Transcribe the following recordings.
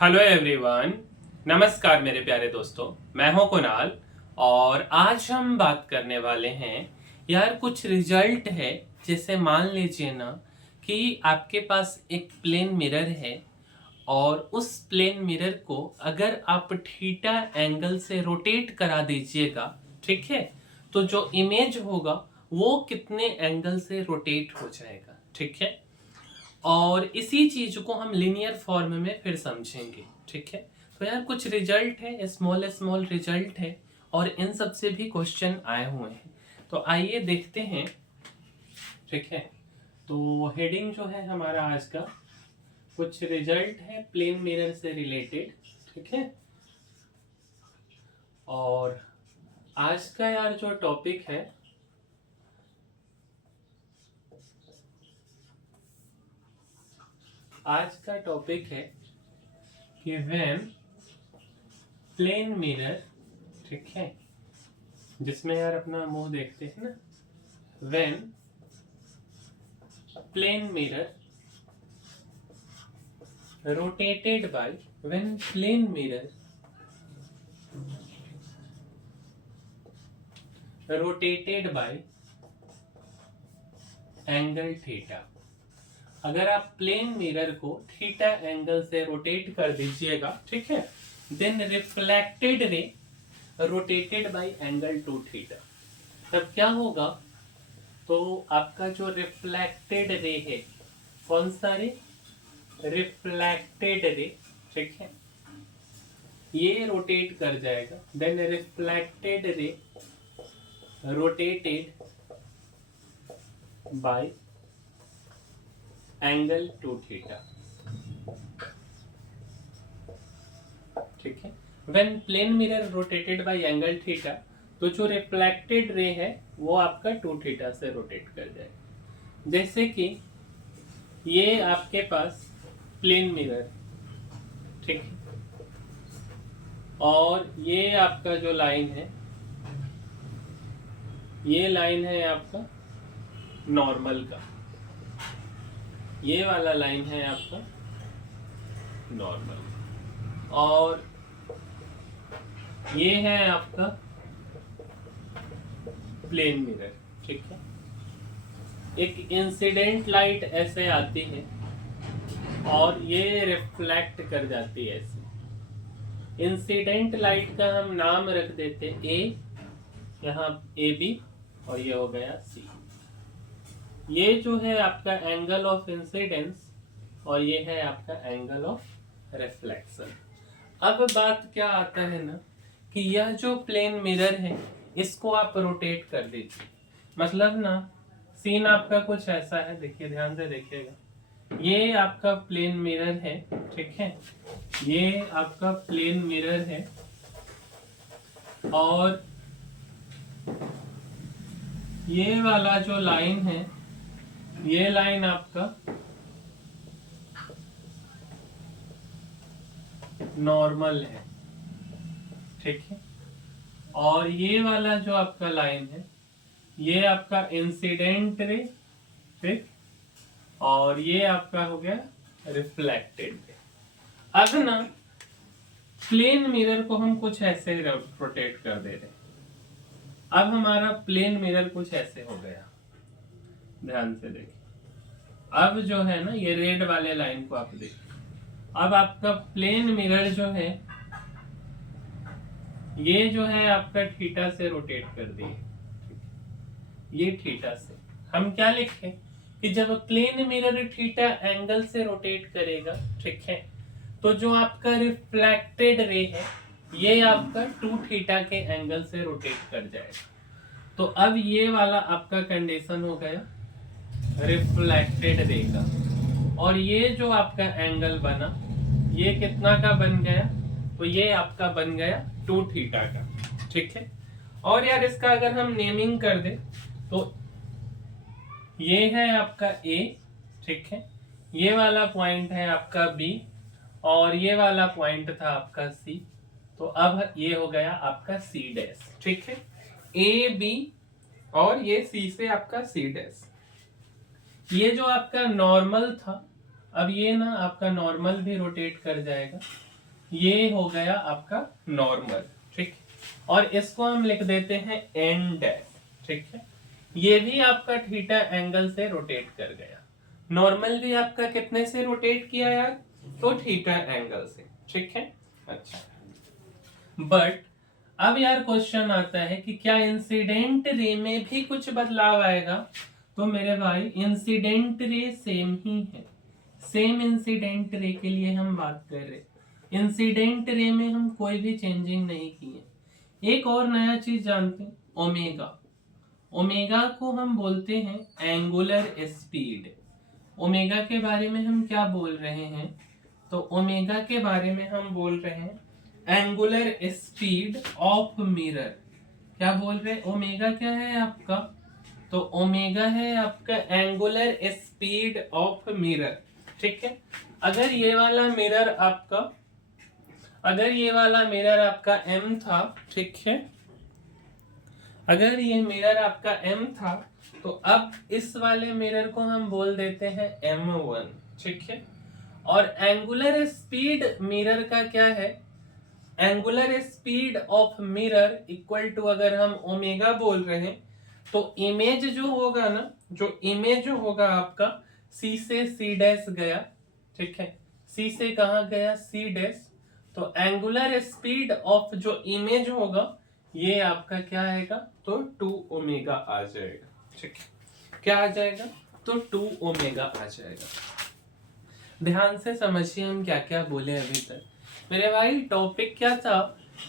Hello everyone, नमस्कार मेरे प्यारे दोस्तों। मैं हूं कुणाल और आज हम बात करने वाले हैं यार कुछ रिजल्ट है। जैसे मान लीजिए ना कि आपके पास एक प्लेन मिरर है और उस प्लेन मिरर को अगर आप थीटा एंगल से रोटेट करा दीजिएगा, ठीक है, तो जो इमेज होगा वो कितने एंगल से रोटेट हो जाएगा, ठीक है। और इसी चीज को हम लिनियर फॉर्म में फिर समझेंगे, ठीक है। तो यार कुछ रिजल्ट है, स्मॉल स्मॉल रिजल्ट है और इन सब से भी क्वेश्चन आए हुए हैं। तो आइए देखते हैं, ठीक है। तो हेडिंग जो है हमारा आज का, कुछ रिजल्ट है प्लेन मिरर से रिलेटेड, ठीक है। और आज का यार जो टॉपिक है, आज का टॉपिक है कि व्हेन प्लेन मिरर, ठीक है, जिसमें यार अपना मुंह देखते हैं ना, when plane mirror rotated by when plane mirror rotated by angle theta. अगर आप प्लेन मिरर को थीटा एंगल से रोटेट कर दीजिएगा, ठीक है, then reflected ray rotated by angle two theta, तब क्या होगा? तो आपका जो रिफ्लेक्टेड रे है, कौन सा रे? रिफ्लेक्टेड रे, ठीक है, ये रोटेट कर जाएगा। Then reflected ray rotated by angle two theta, ठीक है। When plane mirror rotated by angle theta, तो जो रिफ्लेक्टेड रे है वो आपका टू थीटा से रोटेट कर जाएगा। जैसे कि ये आपके पास प्लेन मिरर, ठीक है, और ये आपका जो लाइन है, ये लाइन है आपका नॉर्मल का, ये वाला लाइन है आपका नॉर्मल, और ये है आपका प्लेन मिरर, ठीक है। एक इंसिडेंट लाइट ऐसे आती है और ये रिफ्लेक्ट कर जाती है ऐसे। इंसिडेंट लाइट का हम नाम रख देते ए, यहाँ ए बी, और ये हो गया सी। ये जो है आपका एंगल ऑफ इंसिडेंस और ये है आपका एंगल ऑफ रिफ्लेक्शन। अब बात क्या आता है ना कि यह जो प्लेन मिरर है इसको आप रोटेट कर दीजिए। मतलब ना सीन आपका कुछ ऐसा है, देखिए ध्यान से देखिएगा। ये आपका प्लेन मिरर है, ठीक है, ये आपका प्लेन मिरर है और ये वाला जो लाइन है, ये लाइन आपका नॉर्मल है, ठीक है, और ये वाला जो आपका लाइन है ये आपका इंसिडेंट रे, ठीक, और ये आपका हो गया रिफ्लेक्टेड रे। अब ना प्लेन मिरर को हम कुछ ऐसे रोटेट कर दे रहे हैं। अब हमारा प्लेन मिरर कुछ ऐसे हो गया, ध्यान से देखिए। अब जो है ना ये रेड वाले लाइन को आप देखिए। अब आपका प्लेन मिरर जो है ये जो है आपका थीटा से रोटेट कर दिए, ये थीटा से। हम क्या लिखें कि जब प्लेन मिरर थीटा एंगल से रोटेट करेगा, ठीक है, तो जो आपका रिफ्लेक्टेड रे है ये आपका टू थीटा के एंगल से रोटेट कर जाएगा। तो अब ये वाला आपका कंडीशन हो गया रिफ्लेक्टेड रे का, और ये जो आपका एंगल बना ये कितना का बन गया? तो ये आपका बन गया टू थीटा का, ठीक है। और यार इसका अगर हम नेमिंग कर दे तो ये है आपका ए, ठीक है, ये वाला पॉइंट है आपका बी, और ये वाला पॉइंट था आपका सी। तो अब ये हो गया आपका सी डैश, ठीक है, ए बी और ये सी से आपका सी डैश। ये जो आपका नॉर्मल था, अब ये ना आपका नॉर्मल भी रोटेट कर जाएगा ये हो गया आपका नॉर्मल, ठीक। और इसको हम लिख देते हैं एन डैश, ठीक है। ये भी आपका थीटा एंगल से रोटेट कर गया। नॉर्मल भी आपका कितने से रोटेट किया यार? तो थीटा एंगल से, ठीक है। अच्छा, बट अब यार क्वेश्चन आता है कि क्या इंसिडेंट रे में भी कुछ बदलाव आएगा? तो मेरे भाई इंसिडेंट रे सेम ही है, सेम इंसिडेंट रे के लिए हम बात कर रहे। इंसिडेंट रे में हम कोई भी चेंजिंग नहीं किए। एक और नया चीज जानते हैं, ओमेगा। ओमेगा को हम बोलते हैं एंगुलर स्पीड। ओमेगा के बारे में हम क्या बोल रहे हैं? तो ओमेगा के बारे में हम बोल रहे हैं एंगुलर स्पीड ऑफ मिरर। क्या बोल रहे हैं? ओमेगा क्या है आपका? तो ओमेगा है आपका एंगुलर स्पीड ऑफ मिरर, ठीक है। अगर ये वाला मिरर आपका m था, ठीक है, अगर ये मिरर आपका m था, तो अब इस वाले मिरर को हम बोल देते हैं m1, ठीक है। और एंगुलर स्पीड मिरर का क्या है? Angular speed of mirror equal to, अगर हम ओमेगा बोल रहे हैं, तो इमेज जो होगा ना, जो इमेज जो होगा आपका C से C डैश गया, ठीक है, C से कहाँ गया? C dash. तो एंगुलर स्पीड ऑफ जो इमेज होगा ये आपका क्या आएगा? तो 2 ओमेगा आ जाएगा, ठीक है। क्या आ जाएगा? तो 2 ओमेगा आ जाएगा। ध्यान से समझिए हम क्या क्या बोले अभी तक। मेरे भाई टॉपिक क्या था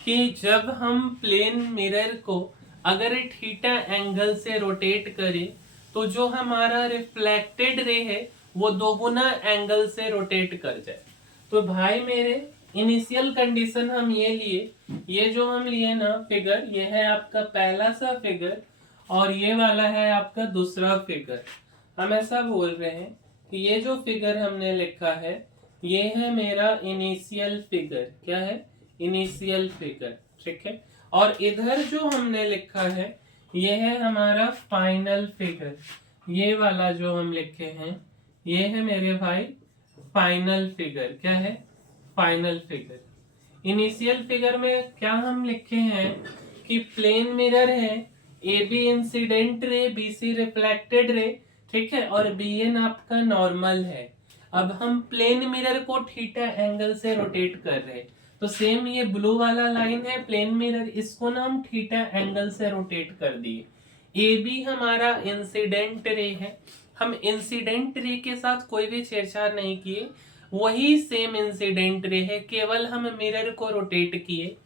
कि जब हम प्लेन मिरर को अगर थीटा एंगल से रोटेट करें तो जो हमारा रिफ्लेक्टेड रे है वो दोगुना एंगल से रोटेट कर जाए। तो भाई मेरे इनिशियल कंडीशन हम ये लिए, ये जो हम लिए ना फिगर, ये है आपका पहला सा फिगर और ये वाला है आपका दूसरा फिगर। हम ऐसा बोल रहे हैं कि ये जो फिगर हमने लिखा है ये है मेरा इनिशियल फिगर। क्या है? इनिशियल फिगर, ठीक है। और इधर जो हमने लिखा है ये है हमारा फाइनल फिगर। ये वाला जो हम लिखे हैं ये है मेरे भाई फाइनल फिगर। क्या है? Final figure. इनिशियल फिगर में क्या हम लिखे हैं कि प्लेन मिरर है, A B incident ray, B C reflected ray, ठीक है, और बी एन आपका नॉर्मल है। अब हम प्लेन मिरर को थीटा एंगल से रोटेट कर रहे हैं, तो सेम ये ब्लू वाला लाइन है प्लेन मिरर, इसको ना हम थीटा एंगल से रोटेट कर दिए। ए बी हमारा इंसिडेंट रे है, हम इंसिडेंट रे के साथ कोई भी छेड़छाड़ नहीं किए, वही सेम इंसिडेंट रे है, केवल हम मिरर को रोटेट किए।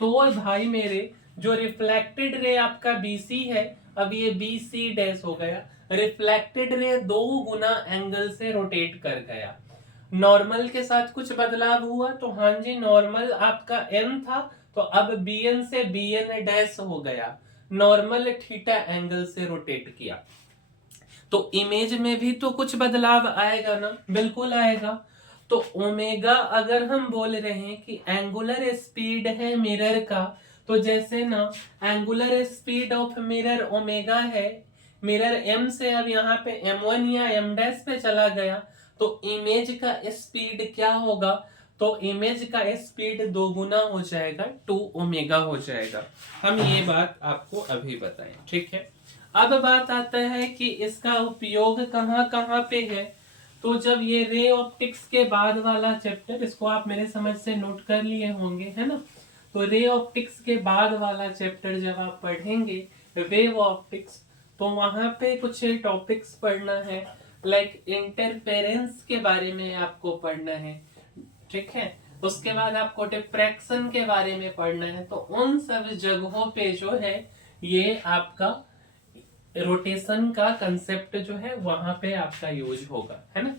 तो भाई मेरे जो रिफ्लेक्टेड रे आपका BC है, अब ये BC डैश हो गया। रिफ्लेक्टेड रे 2 गुना एंगल से रोटेट कर गया। नॉर्मल के साथ कुछ बदलाव हुआ? तो हाँ जी, नॉर्मल आपका n था तो अब BN से BN डैश हो गया। नॉर्मल थीटा एंगल से रोटेट किया तो इमेज में भी तो कुछ बदलाव आएगा ना? बिल्कुल आएगा। तो ओमेगा अगर हम बोल रहे हैं कि एंगुलर स्पीड है मिरर का, तो जैसे ना angular speed of mirror omega है, मिरर m से अब यहाँ पे m1 या m डैश पे चला गया, तो इमेज का स्पीड क्या होगा? तो इमेज का स्पीड 2 गुना हो जाएगा, 2 ओमेगा हो जाएगा। हम ये बात आपको अभी बताएं, ठीक है। अब बात आता है कि इसका उपयोग कहाँ कहाँ पे है। तो जब ये रे ऑप्टिक्स के बाद वाला चैप्टर, इसको आप मेरे समझ से नोट कर लिए होंगे, है ना। तो रे ऑप्टिक्स के बाद वाला चैप्टर जब आप पढ़ेंगे वेव ऑप्टिक्स, तो वहां पे कुछ टॉपिक्स पढ़ना है, लाइक इंटरफेरेंस के बारे में आपको पढ़ना है, ठीक है। उसके बाद आपको डिफ्रैक्शन के बारे में पढ़ना है। तो उन सब जगहों पे जो है ये आपका रोटेशन का कंसेप्ट जो है वहां पे आपका यूज होगा, है ना।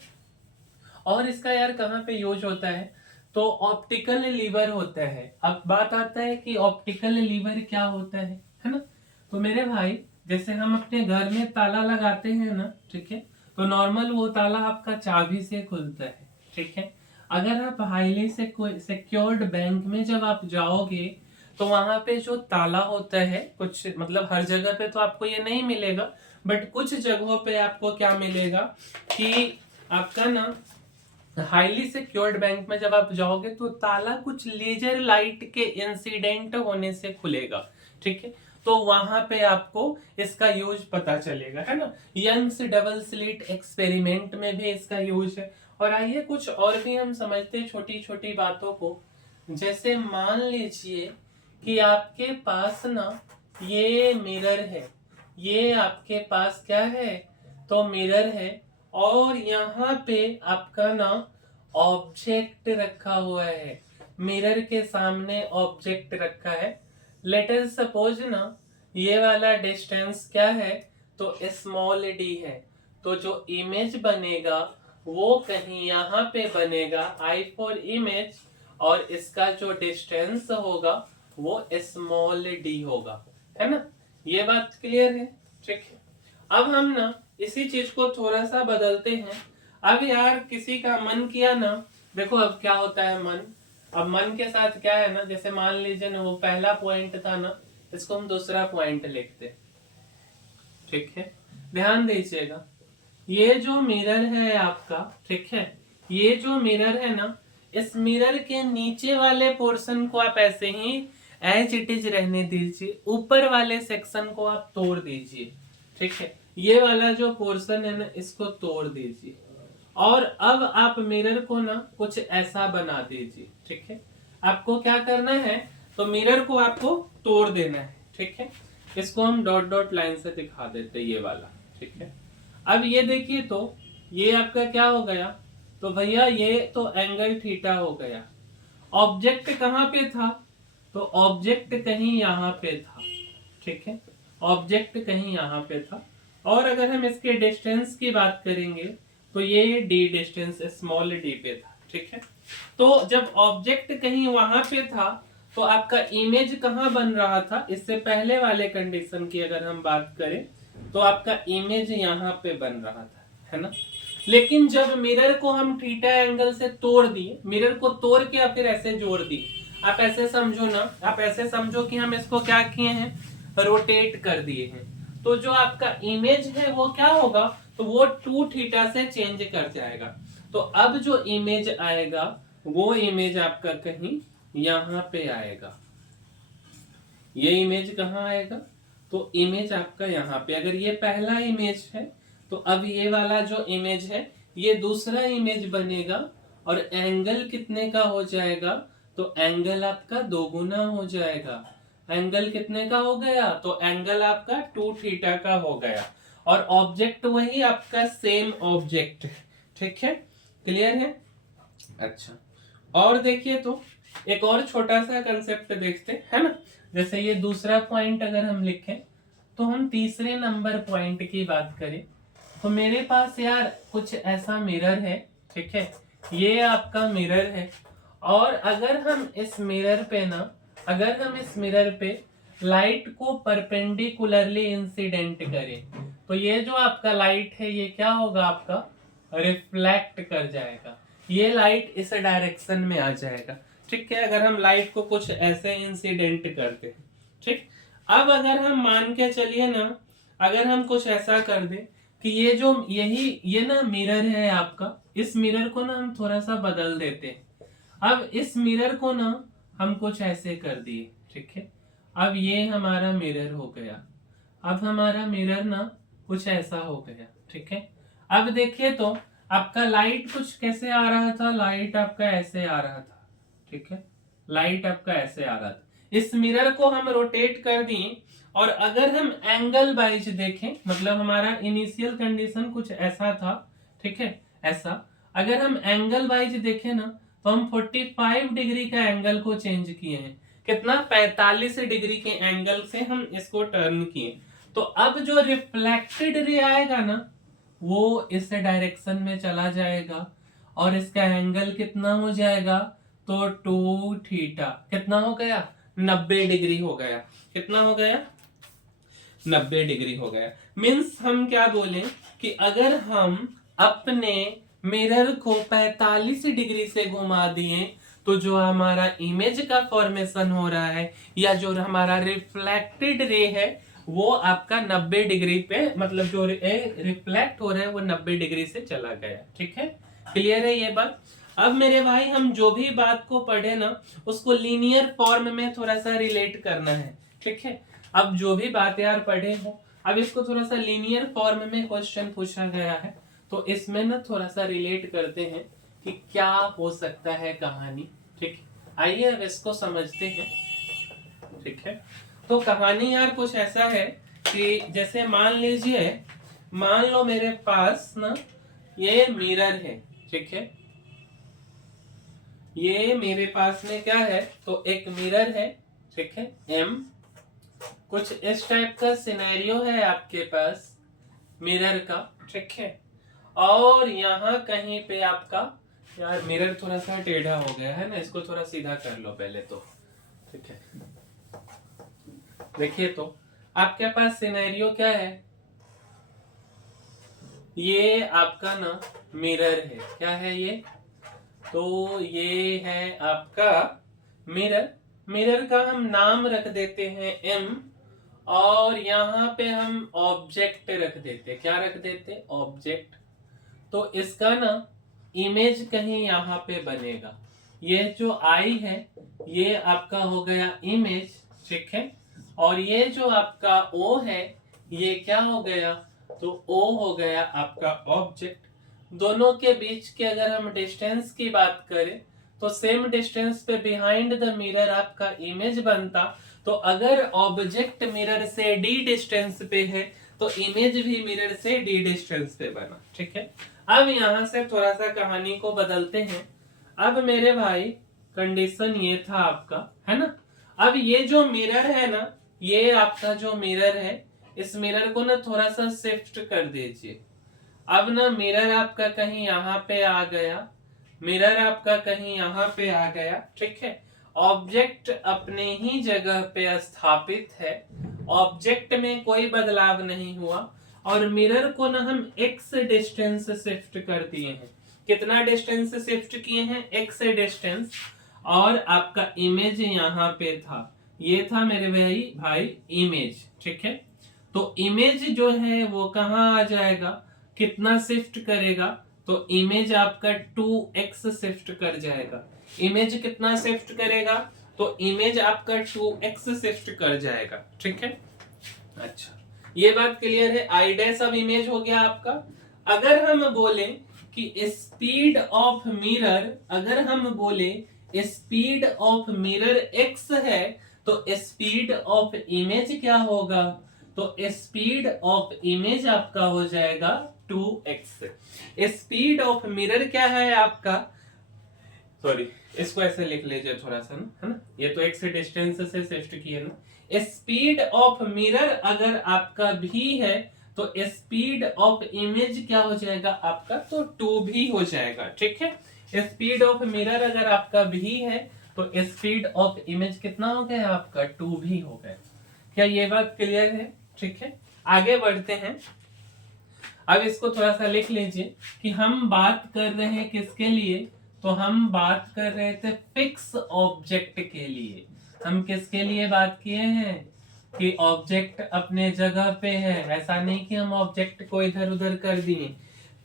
और इसका यार कहाँ पे यूज होता है? तो ऑप्टिकल लीवर होता है। अब बात आता है कि ऑप्टिकल लीवर क्या होता है ना। तो मेरे भाई जैसे हम अपने घर में ताला लगाते हैं ना, ठीक है, तो नॉर्मल वो ताला आपका चाबी से खुलता है, ठीक है। अगर आप हाईली सिक्योर्ड बैंक में जब आप जाओगे तो वहां पे जो ताला होता है, कुछ मतलब हर जगह पे तो आपको ये नहीं मिलेगा, बट कुछ जगहों पे आपको क्या मिलेगा कि आपका ना हाईली सिक्योर्ड बैंक में जब आप जाओगे तो ताला कुछ लेजर लाइट के इंसिडेंट होने से खुलेगा, ठीक है। तो वहां पे आपको इसका यूज पता चलेगा, है ना। यंग्स डबल स्लिट एक्सपेरिमेंट में भी इसका यूज है। और आइए कुछ और भी हम समझते हैं छोटी छोटी बातों को। जैसे मान लीजिए कि आपके पास ना ये मिरर है, ये आपके पास क्या है, तो मिरर है, और यहाँ पे आपका ना ऑब्जेक्ट रखा हुआ है, मिरर के सामने ऑब्जेक्ट रखा है। लेट अस सपोज ना ये वाला डिस्टेंस क्या है, तो स्मॉल डी है। तो जो इमेज बनेगा वो कहीं यहाँ पे बनेगा, आई फॉर इमेज, और इसका जो डिस्टेंस होगा वो स्मॉल डी होगा, है ना। ये बात क्लियर है, ठीक है। अब हम ना इसी चीज को थोड़ा सा बदलते हैं। अब यार किसी का मन किया ना, देखो अब क्या होता है मन, अब मन के साथ क्या है ना, जैसे मान लीजिए ना वो पहला पॉइंट था ना, इसको हम दूसरा पॉइंट लिखते, ठीक है। ध्यान दीजिएगा, ये जो मिरर है आपका, ठीक है, ये जो मिरर है ना, इस मिरर के नीचे वाले पोर्शन को आप ऐसे ही एज इट इज रहने दीजिए, ऊपर वाले सेक्शन को आप तोड़ दीजिए, ठीक है। ये वाला जो पोर्शन है ना, इसको तोड़ दीजिए, और अब आप मिरर को ना कुछ ऐसा बना दीजिए, ठीक है। आपको क्या करना है, तो मिरर को आपको तोड़ देना है, ठीक है। इसको हम डॉट डॉट लाइन से दिखा देते ये वाला, ठीक है। अब ये देखिए, तो ये आपका क्या हो गया, तो भैया ये तो एंगल थीटा हो गया। ऑब्जेक्ट कहाँ पे था, तो ऑब्जेक्ट कहीं यहाँ पे था, ठीक है। ऑब्जेक्ट कहीं यहाँ पे था। और अगर हम इसके डिस्टेंस की बात करेंगे तो ये डी डिस्टेंस स्मॉल डी पे था, ठीक है। तो जब ऑब्जेक्ट कहीं वहां पे था तो आपका इमेज कहाँ बन रहा था, इससे पहले वाले कंडीशन की अगर हम बात करें तो आपका इमेज यहाँ पे बन रहा था, है ना। लेकिन जब मिरर को हम थीटा एंगल से तोड़ दिए, मिरर को तोड़ के या फिर ऐसे जोड़ दिए, आप ऐसे समझो ना, आप ऐसे समझो कि हम इसको क्या किए हैं, रोटेट कर दिए हैं। तो जो आपका इमेज है वो क्या होगा, तो वो 2 थीटा से चेंज कर जाएगा। तो अब जो इमेज आएगा वो इमेज आपका कहीं यहाँ पे आएगा। ये इमेज कहाँ आएगा, तो इमेज आपका यहाँ पे, अगर ये पहला इमेज है तो अब ये वाला जो इमेज है ये दूसरा इमेज बनेगा, और एंगल कितने का हो जाएगा, तो एंगल आपका दोगुना हो जाएगा। एंगल कितने का हो गया, तो एंगल आपका 2 थीटा का हो गया, और ऑब्जेक्ट वही आपका सेम ऑब्जेक्ट, ठीक है। क्लियर है। अच्छा, और देखिए तो एक और छोटा सा कंसेप्ट देखते हैं, है ना। जैसे ये दूसरा पॉइंट अगर हम लिखें, तो हम तीसरे नंबर पॉइंट की बात करें, तो मेरे पास यार कुछ ऐसा मिरर है, ठीक है। ये आपका मिरर है, और अगर हम इस मिरर पे ना, अगर हम इस मिरर पे लाइट को परपेंडिकुलरली इंसिडेंट करें, तो ये जो आपका लाइट है ये क्या होगा, आपका रिफ्लेक्ट कर जाएगा। ये लाइट इस डायरेक्शन में आ जाएगा, ठीक है। अगर हम लाइट को कुछ ऐसे इंसिडेंट करते हैं, ठीक। अब अगर हम मान के चलिए ना, अगर हम कुछ ऐसा कर दे कि ये जो ये ना मिरर है आपका, इस मिरर को ना हम थोड़ा सा बदल देते हैं। अब इस मिरर को ना हम कुछ ऐसे कर दिए, ठीक है। अब ये हमारा मिरर हो गया। अब हमारा मिरर ना कुछ ऐसा हो गया, ठीक है। अब देखिए तो आपका लाइट कुछ कैसे आ रहा था, लाइट आपका ऐसे आ रहा था, ठीक है। लाइट आपका ऐसे आ रहा था, इस मिरर को हम रोटेट कर दिए, और अगर हम एंगल वाइज देखें, मतलब हमारा इनिशियल कंडीशन कुछ ऐसा था, ठीक है, ऐसा। अगर हम एंगल वाइज देखें ना, तो हम 45 डिग्री का एंगल को चेंज किए हैं, कितना, 45 डिग्री के एंगल से हम इसको टर्न किए। तो अब जो रिफ्लेक्टेड रे आएगा ना, वो इस डायरेक्शन में चला जाएगा, और इसका एंगल कितना हो जाएगा, तो 2 थीटा, कितना हो गया, 90 डिग्री हो गया। कितना हो गया, 90 डिग्री हो गया। मीन्स हम क्या बोले कि अगर हम अपने मिरर को 45 डिग्री से घुमा दिए, तो जो हमारा इमेज का फॉर्मेशन हो रहा है, या जो हमारा रिफ्लेक्टेड रे है, वो आपका 90 डिग्री पे, मतलब जो रिफ्लेक्ट हो रहा है वो 90 डिग्री से चला गया, ठीक है। क्लियर है ये बात? अब मेरे भाई हम जो भी बात को पढ़े ना उसको लीनियर फॉर्म में थोड़ा सा रिलेट करना है, ठीक है? अब जो भी बात यार पढ़े हो, अब इसको थोड़ा सा लीनियर फॉर्म में क्वेश्चन पूछा गया है, तो इसमें ना थोड़ा सा रिलेट करते हैं कि क्या हो सकता है कहानी, ठीक? आइए अब इसको समझते हैं, ठीक है? तो कहानी यार कुछ ऐसा है कि जैसे मान लो मेरे पास ना ये मिरर है, ठीक है? ये मेरे पास में क्या है, तो एक मिरर है, ठीक है? M कुछ इस टाइप का सिनेरियो है आपके पास मिरर का, ठीक है? और यहाँ कहीं पे आपका, यार मिरर थोड़ा सा टेढ़ा हो गया है ना, इसको थोड़ा सीधा कर लो पहले तो, ठीक है? देखिए तो आपके पास सिनेरियो क्या है, ये आपका ना मिरर है, क्या है ये, तो ये है आपका मिरर। मिरर का हम नाम रख देते हैं M, और यहाँ पे हम ऑब्जेक्ट रख देते, क्या रख देते, ऑब्जेक्ट। तो इसका ना इमेज कहीं यहाँ पे बनेगा, ये जो I है ये आपका हो गया इमेज, ठीक है? और ये जो आपका O है ये क्या हो गया, तो O हो गया आपका ऑब्जेक्ट। दोनों के बीच के अगर हम डिस्टेंस की बात करें तो सेम डिस्टेंस पे बिहाइंड द मिरर आपका इमेज बनता, तो अगर ऑब्जेक्ट मिरर से d डिस्टेंस पे है तो इमेज भी मिरर से d डिस्टेंस पे बना, ठीक है? अब यहां से थोड़ा सा कहानी को बदलते हैं। अब मेरे भाई कंडीशन ये था आपका, है ना? अब ये जो मिरर है ना, ये आपका जो मिरर है, इस मिरर को ना थोड़ा सा शिफ्ट कर दीजिए। अब ना मिरर आपका कहीं यहाँ पे आ गया, मिरर आपका कहीं यहाँ पे आ गया, ठीक है? ऑब्जेक्ट अपने ही जगह पे स्थापित है, ऑब्जेक्ट में कोई बदलाव नहीं हुआ, और मिरर को ना हम x डिस्टेंस शिफ्ट कर दिए हैं। कितना डिस्टेंस शिफ्ट किए हैं, x डिस्टेंस, और आपका इमेज यहाँ पे था, ये था मेरे भाई इमेज, ठीक है? तो इमेज जो है वो कहाँ आ जाएगा, कितना शिफ्ट करेगा, तो इमेज आपका 2x शिफ्ट कर जाएगा। इमेज कितना शिफ्ट करेगा, तो इमेज आपका 2x शिफ्ट कर जाएगा, ठीक है? अच्छा, ये बात क्लियर है। आई डैश अब इमेज हो गया आपका। अगर हम बोले कि स्पीड ऑफ मिरर, अगर हम बोले स्पीड ऑफ मिरर x है, तो स्पीड ऑफ इमेज क्या होगा, तो स्पीड ऑफ इमेज आपका हो जाएगा 2x। स्पीड ऑफ मिरर क्या है आपका, सॉरी इसको ऐसे लिख लीजिए थोड़ा सा ना, है ना? ये तो x डिस्टेंस से शिफ्ट किए ना। स्पीड ऑफ मिरर अगर आपका v है तो स्पीड ऑफ इमेज क्या हो जाएगा आपका, तो 2v हो जाएगा, ठीक है? स्पीड ऑफ मिरर अगर आपका v है तो स्पीड ऑफ इमेज कितना हो गया आपका, 2v हो गया। क्या ये बात क्लियर है? ठीक है, आगे बढ़ते हैं। अब इसको थोड़ा सा लिख लीजिए कि हम बात कर रहे हैं किसके लिए, तो हम बात कर रहे थे फिक्स ऑब्जेक्ट के लिए। हम किसके लिए बात किए हैं कि ऑब्जेक्ट अपने जगह पे है, ऐसा नहीं कि हम ऑब्जेक्ट को इधर उधर कर दिए।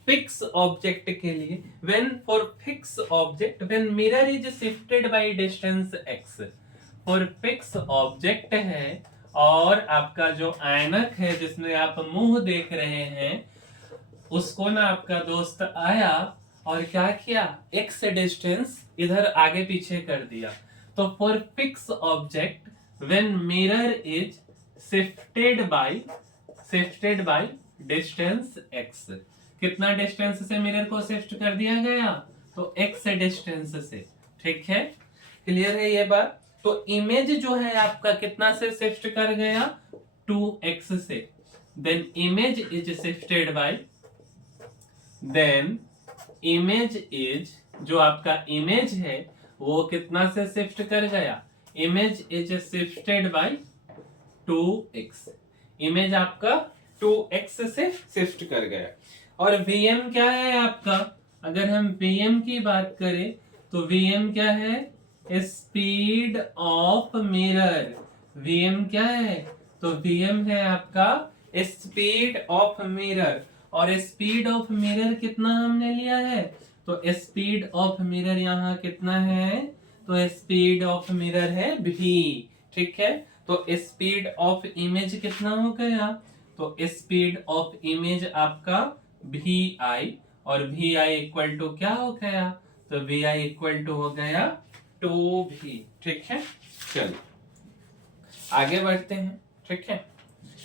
फिक्स ऑब्जेक्ट के लिए, when for fix object when mirror is shifted by distance x, for fix object है, और आपका जो ऐनक है जिसमें आप मुंह देख रहे हैं, उसको ना आपका दोस्त आया और क्या किया, x डिस्टेंस इधर आगे पीछे कर दिया। तो for fix object when mirror is shifted by distance x, कितना डिस्टेंस से मिरर को शिफ्ट कर दिया गया, तो x डिस्टेंस से, ठीक है? क्लियर है ये बात? तो इमेज जो है आपका कितना से शिफ्ट कर गया, 2x से। Then image is shifted by, then image is, जो आपका इमेज है वो कितना से शिफ्ट कर गया, image is shifted by 2x। Image आपका 2x से शिफ्ट कर गया। और vm क्या है आपका, अगर हम vm की बात करें तो vm क्या है, स्पीड ऑफ मिरर। vm क्या है, तो vm है आपका स्पीड ऑफ मिरर। और स्पीड ऑफ मिरर कितना हमने लिया है, तो स्पीड ऑफ मिरर यहाँ कितना है, तो स्पीड ऑफ मिरर है v, ठीक है। तो स्पीड ऑफ इमेज कितना हो गया, तो स्पीड ऑफ इमेज आपका vi, और vi इक्वल टू क्या हो गया, तो vi इक्वल टू हो गया 2v, ठीक है। चलो आगे बढ़ते हैं, ठीक है।